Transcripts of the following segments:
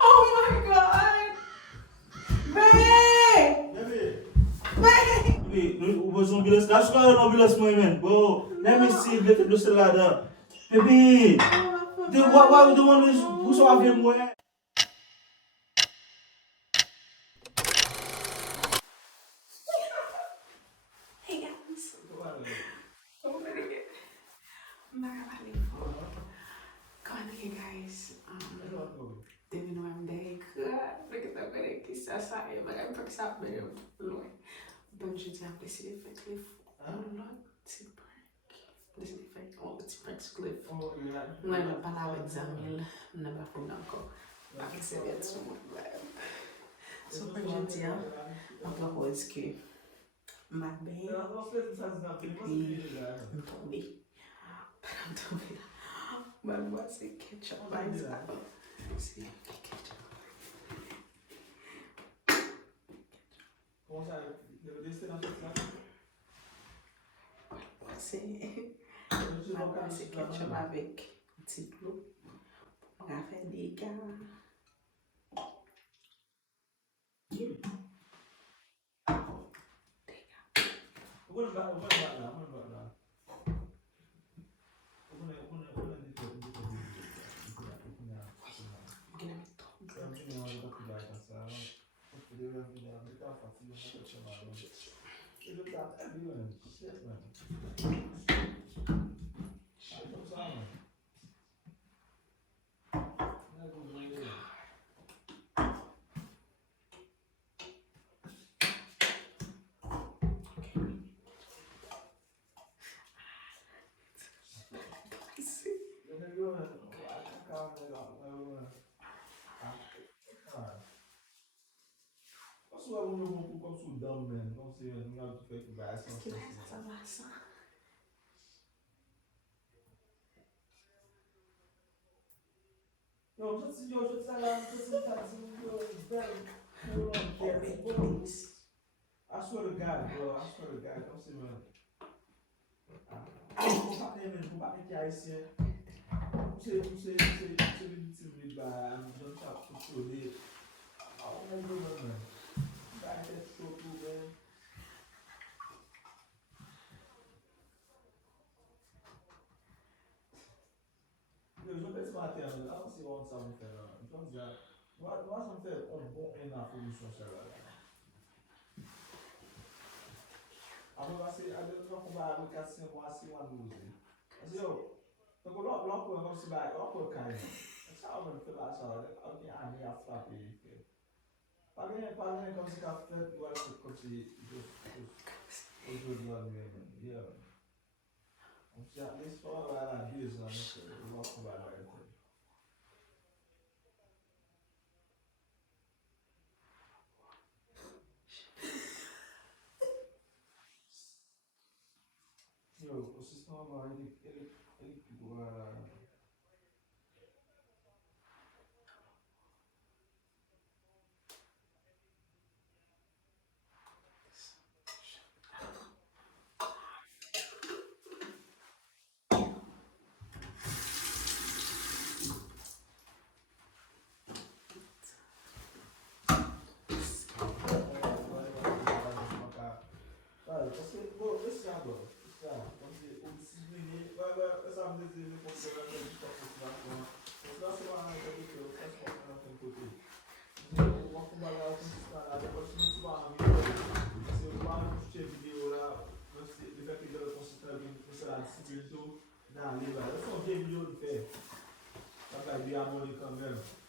Oh my god! Mwen! Mwen! Baby, was ambulance. That's why an ambulance moment, bro. Let me see if the blue ladder. Baby, why would the one who's off him where? Hey guys. Somebody get Marabali. Come on here guys. Didn't know I'm there. Look at that very kiss. I saw him. I perks up very low. Bunch of time. This is the Cleef. Lot. This is the oh, it's Cleef. Mwen la pala avec Zamil. Mwen la fou nanko. Ak se vet sou mwen. So for gentil, on va voir ce que bagay et puis tonbe. Pas tonbe là. Mais moi c'est ketchup by ça. C'est ketchup. C'est ketchup avec petit clou. On va faire des gars. What about now? Why would you come so dumb, man? Don't say you have to fake the ass. Yo, very please. I swear to God, bro. I swear to God. Don't say, man. Go back in haïtien. Você me ba, don't tap to show it. Oh, my God, man. Back that show too, man. Yo, je vais te mater, man. I don't see what ça me fait là. Je pense que moi ça me fait un bon énorme position ça là. Après c'est à deux fois qu'on va avec 4 mois si on 12. Parce que yo, donc là pour comme si ba, là pour caille. Ça on fait là ça. OK, année à frapper. Pas bien comme si qu'a fait voilà comme si aujourd'hui on est yeah. On s'y a l'histoire là 2 ans on va pouvoir là. Yo, o sistema ele Parce que, bon, esse agora, vamos dizer, o discipliné, essa medida de considerar que a gente está funcionando, mas se uma área que eu faço para não ter côté. Então, uma cumbala com disparada, agora se não se vai se eu vou assistir vídeo lá, você deve ter que concentrar bem, você lá disciplinou na língua. Eu só vi vídeo de pé, para ver a Mônica mesmo.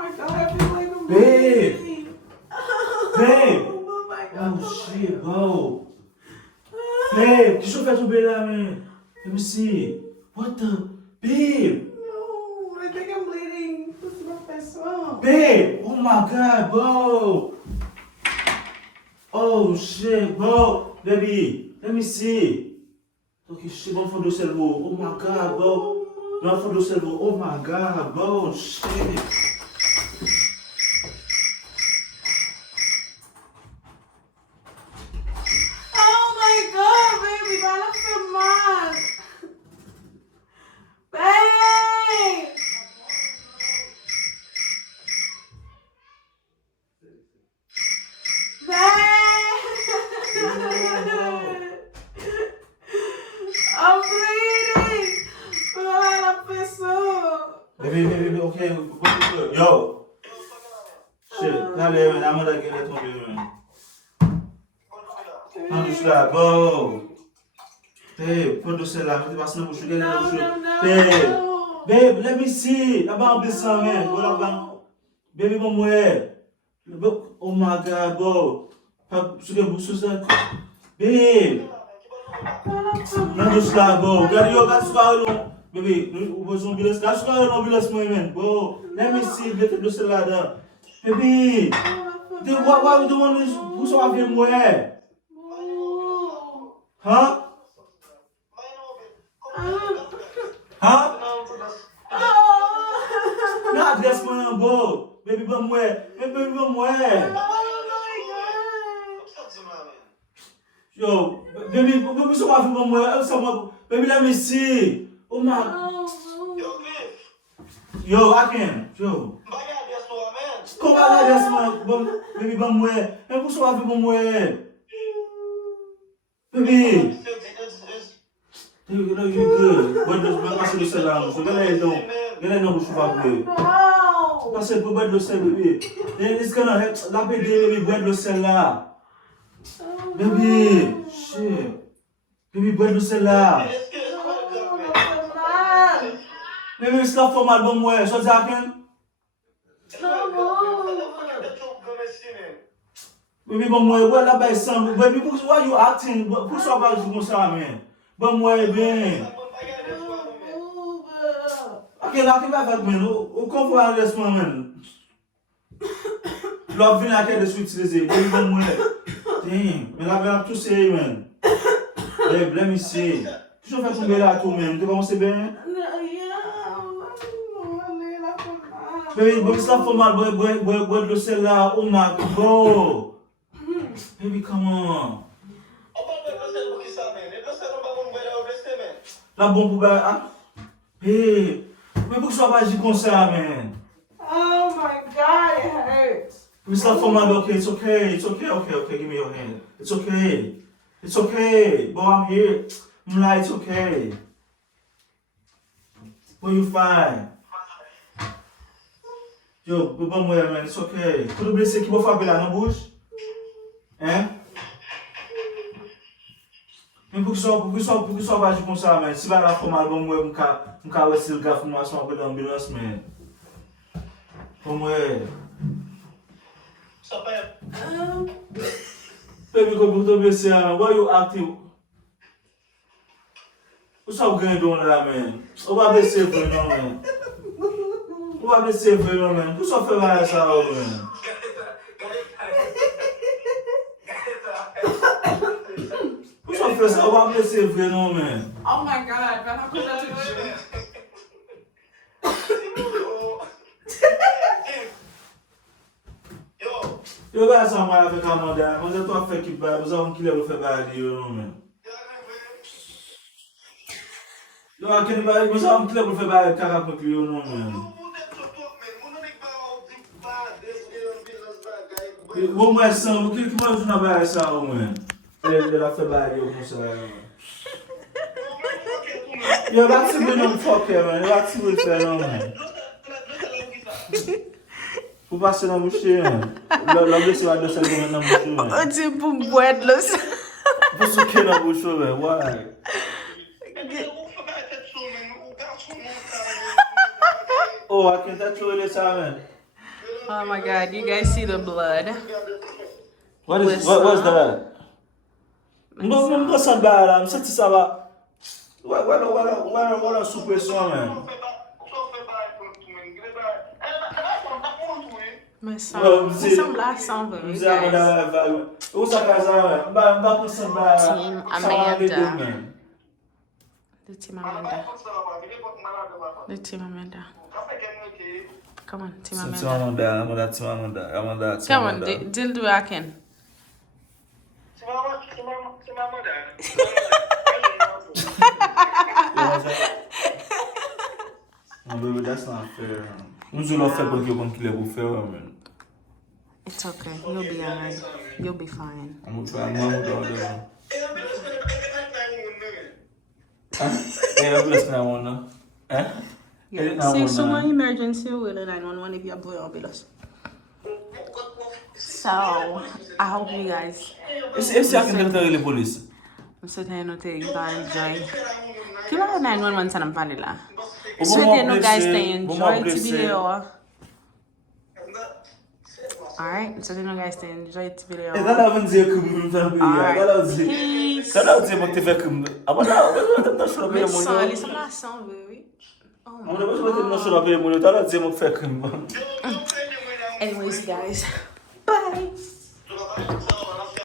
my God, I feel like I'm Babe. bleeding. Babe. Oh my God. Oh shit, bro. Babe, qu'est-ce que tu fais tomber là, man? Let me see. What the? Babe. No, I think I'm bleeding. This is my first song. Babe. Oh my God, bro. Oh shit, bro. Baby, let me see. Ok, shit, bon fond de cerveau. Oh my God, bro. Bon fond de cerveau. Oh my God, bro. Shit. Oh my God, baby, I don't feel mad. Babe! I'm bleeding! Oh, I feel so. Baby, okay. Yo. Shit, allez, man. I'm gonna get it on you, man. Non, touche là, bro. Babe, faut de celle-là. Mettez pas ça dans la bouche. No. Babe, let me see. Là-bas, on descend, man. Go là-bas. Baby, bon, ouais. Oh my God, bro. Sur le bout, sur ça. Babe. Non, touche là, bro. Regarde, yo, regarde, non. Baby, ou besoin de bilas. Regarde, non, bilas, moi, man. Bro, let me see. Mettez de celle-là, là. Baby. Why you don't want to push off him, ouais? Huh? Huh? Not this man, bro. Baby, but where? Baby, but where? Yo, baby, so off him, where? Baby, let me see. Oh my. Yo, I can. Yo. Come on, this man. Baby, but where? Baby, so off him, where? Baby. You know you good. Vai passar do celular, so galera não vou fazer. Passei por baixo do celular, baby. It's gonna help. Lá pedir baby baixo do celular. Baby, shit. Baby baixo do celular. Baby, it's not for my bum way. So what's happening? Baby, bum way. Well, I buy some. Baby, why you acting? Who's about you gonna say, man? Bum way, ben. Ok, là, qui va faire, man? Au convoi, laisse-moi, man. Love vient à quel de suite utiliser. Baby, bum way. Damn, mais là, tout c'est, man. Babe, let me see. Tu vas faire tomber là, tout, man. Tu vas commencer bien? Baby, but it's not for my boy, do sell là. Oh my God. Baby, come on. La bombe pour hey, mais pourquoi tu vas pas agir comme ça, man? Oh my God, it hurts. It's not for my okay, it's okay, okay, give me your hand. It's okay, boy, I'm here. I'm like, it's okay. Boy, you fine. Yo, bon, man, it's okay. Tu oublies ce qui va frapper là dans la bouche? Hein? Mais pourquoi tu vas agir comme ça, man? Si tu vas la faire mal, bon, moi, je vais rester le gars pour moi, je vais dans l'ambulance, man. Bon, ouais. Baby, go to be saying, why you acting? What's up going on there, man? What are they saying for you, man? What are they saying for you, man? What's up for my ass out, man? What's up for us? What are they saying for you, man? Oh my God, but how could I do it? Yo, guys, I'm going to come on there. I'm going to fake it back. I'm going to kill you for bad, you know, man. Yo, I can't buy it. I'm going to kill you for bad, character, you know, man. One more son, o que mais não vai essa homem? Ele vai fazer eu não sei. Eu vai se ver não foca, mano. Vai se ver não, mano. Por passar na mochila. Logo esse vai deixar na mochila. O tipo buedlos. Você quer na mochila, why? Oh, I can't touch you this man. Oh my God, you guys see the blood? What is that? Non go san ba la, mse ti sa ba. Wala suppression man. Mais ça ressemble à ça, guys. Où ça kaza? Ba pour san ba. Team Amanda. The Team Amanda. The Team Amanda. Come on, Team Amanda. Amanda. Come on, deal do I can. No, baby, that's not fair. Nous allons faire pour qu'il est pour faire, man. It's okay. You'll be alright. You'll be fine. I'm gonna try more with all this. Yeah, I'm blessed now, one. Yeah. See, so one emergency with a 911 if you have to be lost. So, I hope you guys. If I can tell the police. I'm certainly not taking enjoy. Give me a 911 and I'm vanilla. So you know guys they enjoy the video. Alright, so you know guys they enjoy the video. Alright, peace. Anyways guys, bye.